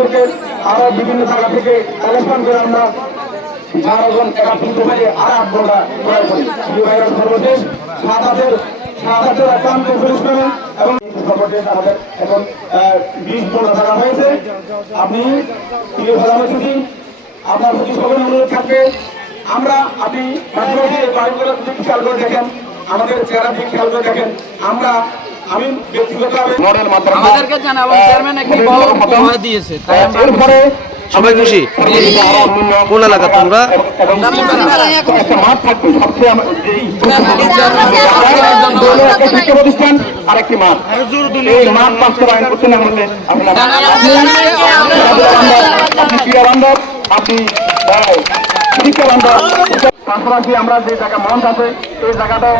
থেকে আরো বিভিন্ন জায়গা থেকে কালেকশন করে আমরা 12 টাকা তুলতে পারি আর 8 ঘন্টা ক্রয় করি। সর্বশেষ সাদাতের একান্ত পরিশ্রমে এবং সর্বশেষ আমাদের এখন 20 টাকা হয়েছে। আপনি প্রিয় প্রধানমন্ত্রী, আপনার প্রতি সকলের অনুরোধ থাকবে, আপনি বাড়িগুলোর দিকে খেয়াল করে দেখেন, আমাদের চেহারার দিকে খেয়াল করে দেখেন। আমি ব্যক্তিগতভাবে আমাদেরকে জানাবো চেয়ারম্যান একটি বড় উপহার দিয়েছে, তাই আমরা সবাই খুশি। কোন এলাকা তোমরা? শিক্ষা প্রতিষ্ঠান আরেকটি মাঠ, এই মাঠ বাস্তবায়ন করছেন আমাদের ক্রীড়া বান্ধব, আপনি শিক্ষা বান্ধব। পাশাপাশি আমরা যে জায়গা মঞ্চ আছে এই জায়গাটাও